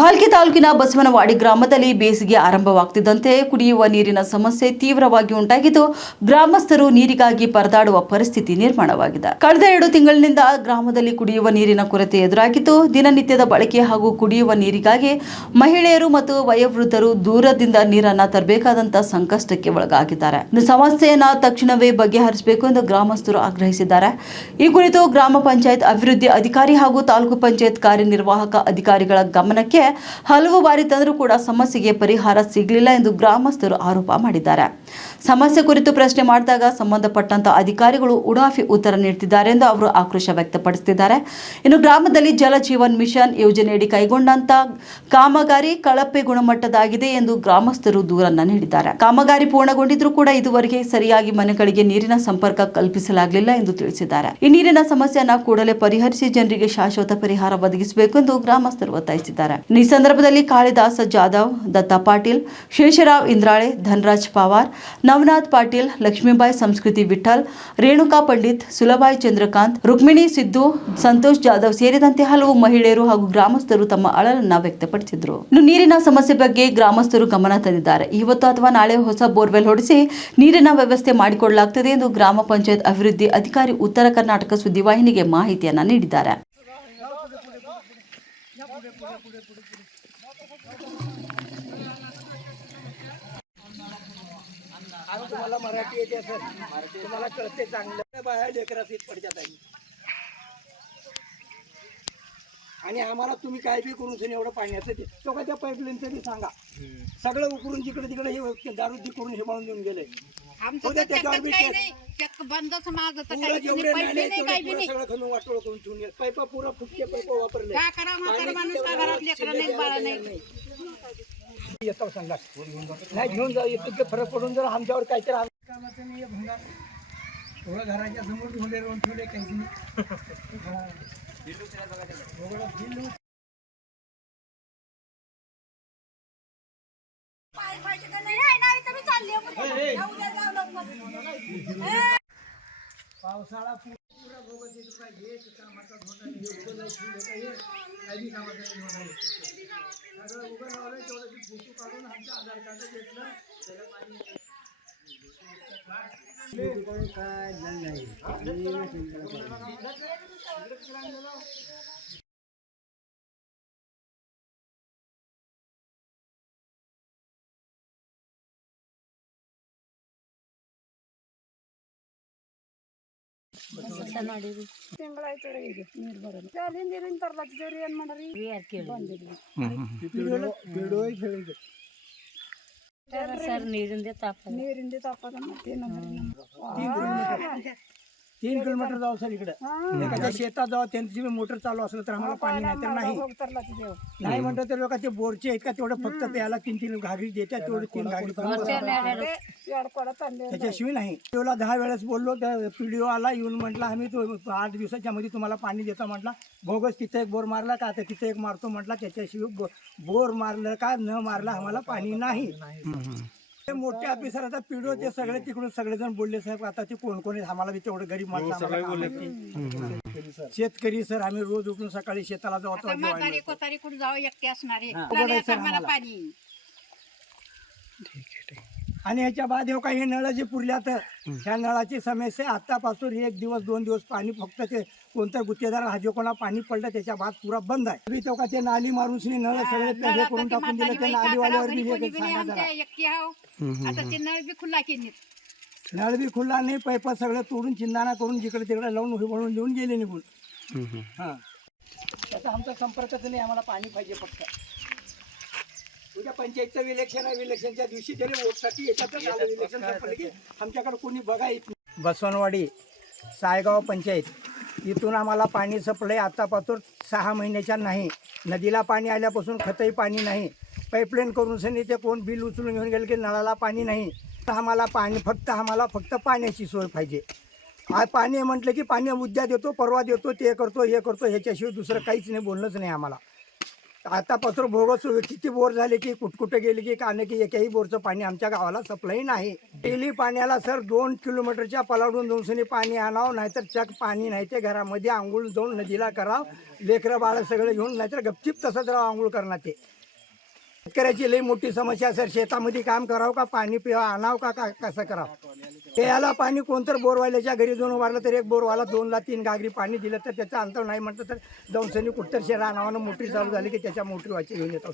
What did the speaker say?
ಭಾಲ್ಕಿ ತಾಲೂಕಿನ ಬಸವನವಾಡಿ ಗ್ರಾಮದಲ್ಲಿ ಬೇಸಿಗೆ ಆರಂಭವಾಗುತ್ತಿದ್ದಂತೆ ಕುಡಿಯುವ ನೀರಿನ ಸಮಸ್ಯೆ ತೀವ್ರವಾಗಿ ಉಂಟಾಗಿದ್ದು ಗ್ರಾಮಸ್ಥರು ನೀರಿಗಾಗಿ ಪರದಾಡುವ ಪರಿಸ್ಥಿತಿ ನಿರ್ಮಾಣವಾಗಿದೆ. ಕಳೆದ 2 ತಿಂಗಳಿನಿಂದ ಗ್ರಾಮದಲ್ಲಿ ಕುಡಿಯುವ ನೀರಿನ ಕೊರತೆ ಎದುರಾಗಿದ್ದು ದಿನನಿತ್ಯದ ಬಳಕೆ ಹಾಗೂ ಕುಡಿಯುವ ನೀರಿಗಾಗಿ ಮಹಿಳೆಯರು ಮತ್ತು ವಯೋವೃದ್ಧರು ದೂರದಿಂದ ನೀರನ್ನು ತರಬೇಕಾದಂತ ಸಂಕಷ್ಟಕ್ಕೆ ಒಳಗಾಗಿದ್ದಾರೆ. ಸಮಸ್ಯೆಯನ್ನು ತಕ್ಷಣವೇ ಬಗೆಹರಿಸಬೇಕು ಎಂದು ಗ್ರಾಮಸ್ಥರು ಆಗ್ರಹಿಸಿದ್ದಾರೆ. ಈ ಕುರಿತು ಗ್ರಾಮ ಪಂಚಾಯತ್ ಅಭಿವೃದ್ಧಿ ಅಧಿಕಾರಿ ಹಾಗೂ ತಾಲೂಕು ಪಂಚಾಯತ್ ಕಾರ್ಯನಿರ್ವಾಹಕ ಅಧಿಕಾರಿಗಳ ಗಮನಕ್ಕೆ ಹಲವು ಬಾರಿ ತಂದರೂ ಕೂಡ ಸಮಸ್ಯೆಗೆ ಪರಿಹಾರ ಸಿಗಲಿಲ್ಲ ಎಂದು ಗ್ರಾಮಸ್ಥರು ಆರೋಪ ಮಾಡಿದ್ದಾರೆ. ಸಮಸ್ಯೆ ಕುರಿತು ಪ್ರಶ್ನೆ ಮಾಡಿದಾಗ ಸಂಬಂಧಪಟ್ಟಂತ ಅಧಿಕಾರಿಗಳು ಉಡಾಫಿ ಉತ್ತರ ನೀಡುತ್ತಿದ್ದಾರೆ ಎಂದು ಅವರು ಆಕ್ರೋಶ ವ್ಯಕ್ತಪಡಿಸುತ್ತಿದ್ದಾರೆ. ಇನ್ನು ಗ್ರಾಮದಲ್ಲಿ ಜಲ ಜೀವನ್ ಮಿಷನ್ ಯೋಜನೆಯಡಿ ಕೈಗೊಂಡಂತ ಕಾಮಗಾರಿ ಕಳಪೆ ಗುಣಮಟ್ಟದಾಗಿದೆ ಎಂದು ಗ್ರಾಮಸ್ಥರು ದೂರನ್ನ ನೀಡಿದ್ದಾರೆ. ಕಾಮಗಾರಿ ಪೂರ್ಣಗೊಂಡಿದ್ರೂ ಕೂಡ ಇದುವರೆಗೆ ಸರಿಯಾಗಿ ಮನೆಗಳಿಗೆ ನೀರಿನ ಸಂಪರ್ಕ ಕಲ್ಪಿಸಲಾಗಲಿಲ್ಲ ಎಂದು ತಿಳಿಸಿದ್ದಾರೆ. ಈ ನೀರಿನ ಸಮಸ್ಯೆಯನ್ನು ಕೂಡಲೇ ಪರಿಹರಿಸಿ ಜನರಿಗೆ ಶಾಶ್ವತ ಪರಿಹಾರ ಒದಗಿಸಬೇಕು ಎಂದು ಗ್ರಾಮಸ್ಥರು ಒತ್ತಾಯಿಸಿದ್ದಾರೆ. ಈ ಸಂದರ್ಭದಲ್ಲಿ ಕಾಳಿದಾಸ ಜಾಧವ್, ದತ್ತಾ ಪಾಟೀಲ್, ಶೇಷರಾವ್ ಇಂದ್ರಾಳೆ, ಧನರಾಜ್ ಪವಾರ್, ನವನಾಥ್ ಪಾಟೀಲ್, ಲಕ್ಷ್ಮೀಬಾಯಿ ಸಂಸ್ಕೃತಿ ವಿಠಲ್, ರೇಣುಕಾ ಪಂಡಿತ್, ಸುಲಭಾಯಿ ಚಂದ್ರಕಾಂತ್, ರುಕ್ಮಿಣಿ ಸಿದ್ದು, ಸಂತೋಷ್ ಜಾಧವ್ ಸೇರಿದಂತೆ ಹಲವು ಮಹಿಳೆಯರು ಹಾಗೂ ಗ್ರಾಮಸ್ಥರು ತಮ್ಮ ಅಳಲನ್ನು ವ್ಯಕ್ತಪಡಿಸಿದರು. ಇನ್ನು ನೀರಿನ ಸಮಸ್ಯೆ ಬಗ್ಗೆ ಗ್ರಾಮಸ್ಥರು ಗಮನ ತಂದಿದ್ದಾರೆ. ಇವತ್ತು ಅಥವಾ ನಾಳೆ ಹೊಸ ಬೋರ್ವೆಲ್ ಹೊಡೆಸಿ ನೀರಿನ ವ್ಯವಸ್ಥೆ ಮಾಡಿಕೊಳ್ಳಲಾಗುತ್ತದೆ ಎಂದು ಗ್ರಾಮ ಪಂಚಾಯತ್ ಅಭಿವೃದ್ಧಿ ಅಧಿಕಾರಿ ಉತ್ತರ ಕರ್ನಾಟಕ ಸುದ್ದಿವಾಹಿನಿಗೆ ಮಾಹಿತಿಯನ್ನ ನೀಡಿದ್ದಾರೆ. तुम्हाला मराठी येते सर, तुम्हाला कळते चांगलं. बाहेर लेकरात पडतात आहे आणि आम्हाला तुम्ही काय बी करून एवढं पाण्याचं ते तो का त्या पाईपलाईनचं बी सांगा. सगळं उकरून जिकडे तिकडे हे दारूदी करून हे म्हणून देऊन गेले. सगळं खणून वाटोळ करून ठेवून गेले. पाईपा पुरा फुटके पाईप वापरले. येतो सांगा नाही घेऊन जाऊ इतके फरक पडून जर आमच्यावर काहीतरी कामाचं नाही भंगार थोडं घराच्या समोर ठेवले रोवून ठेवले काही पावसाळा पुरा भोगत येतो पाहिजे कामाचा धोंडा हे उभं नाही काही कामाचं नाही सगळं उभं लावलं तेवढं फोटो काढून आमच्या आधार कार्ड घेतलं त्याला पाणी काय नाही ತಿಂಗಳಾಯ್ತು ನೀರು ಬರೋದು ನೀರಿನ ತರ್ಲಾತಿದ್ದೇವ್ರಿ ಏನ್ ಮಾಡ್ರಿ ಹೇಳಿದ್ರು ಸರ್ ನೀರಿಂದೇ ತಾಪದ ಮತ್ತೇನು 3 किलोमीटर जाऊ सर इकडे एखाद्या शेतात जाऊ त्यांची मोटर चालू असलं तर आम्हाला पाणी नाही तर नाही म्हणतात तर लोक ते बोरचे आहेत का तेवढं फक्त प्यायला 3 घागरी देतात तेवढे 3 घागरी त्याच्याशिवाय नाही. तेवढा 10 वेळेस बोललो तर PDO आला येऊन म्हटलं आम्ही 8 दिवसाच्या मध्ये तुम्हाला पाणी देतो म्हटलं. बोगस तिथे एक बोर मारला का आता तिथे एक मारतो म्हटला. त्याच्याशिवाय बोर मारलं का न मारला आम्हाला पाणी नाही. मोठे ऑफिसर आता PDO ते सगळे तिकडून सगळेजण बोलले साहेब आता ते कोण कोण आम्हाला बी तेवढं गरीब माणसं शेतकरी सर आम्ही रोज उठून सकाळी शेताला जातो आणि ह्याच्या बाद हे काही नळ जे पुरल्यात ह्या नळाची समस्या आतापासून 1 दिवस 2 दिवस पाणी फक्त ते कोणता गुत्तेदार हाजे कोणा पाणी पडलं त्याच्या बाद पुरा बंद आहे. तो का ते नाली मारून नळ सगळे हे करून टाकून दिले ते नालीवाल्यावर बी हे नळ बी खुल्ला नाही पाईप सगळं तोडून चिंदाना करून जिकडे तिकडे लावून म्हणून देऊन गेले निघून. हां त्याचा आमचा संपर्कच नाही. आम्हाला पाणी पाहिजे फक्त. उद्या पंचायतचं इलेक्शन आहे. इलेक्शनच्या दिवशी तरी वोटसाठी येतात इलेक्शन संपलं की आमच्याकडे कोणी बघा येत नाही. बसवनवाडी सायगाव पंचायत इथून आम्हाला पाणी सप्लाय आतापासून 6 महिन्याच्या नाही. नदीला पाणी आल्यापासून खतही पाणी नाही. पाईपलाईन करून सनी ते कोण बिल उचलून घेऊन गेले की नळाला पाणी नाही. आम्हाला फक्त पाण्याची सोय पाहिजे. आज पाणी म्हटलं की पाणी उद्या देतो परवा देतो ते करतो हे करतो ह्याच्याशिवाय दुसरं काहीच नाही बोलणंच नाही आम्हाला. आतापासून भोगस किती बोर झाले की कुठकुठे गेले की काने की एकही बोरचं पाणी आमच्या गावाला सप्लाय नाही. डेली पाण्याला सर 2 किलोमीटरच्या पलाडून दिवसांनी पाणी आणावं, नाहीतर चक पाणी नाही ते घरामध्ये आंघोळ जाऊन नदीला करावं. लेकरं बाळ सगळं घेऊन, नाहीतर गपचिप तसंच राहा आंघोळ करणार. ते शेतकऱ्याची लई मोठी समस्या सर. शेतामध्ये काम करावं का पाणी पिवा आणावं का कसं करावं. प्यायला पाणी कोणतर बोरवाल्याच्या घरी जाऊन उभारलं तर एक बोरवाला 2 ला 3 गागरी पाणी दिलं तर त्याचा अंतर नाही म्हटलं तर दवसनी कुठतर शेरा नावानं मोटरी चालू झाली की त्याच्या मोटरी व्हायची घेऊन येतो.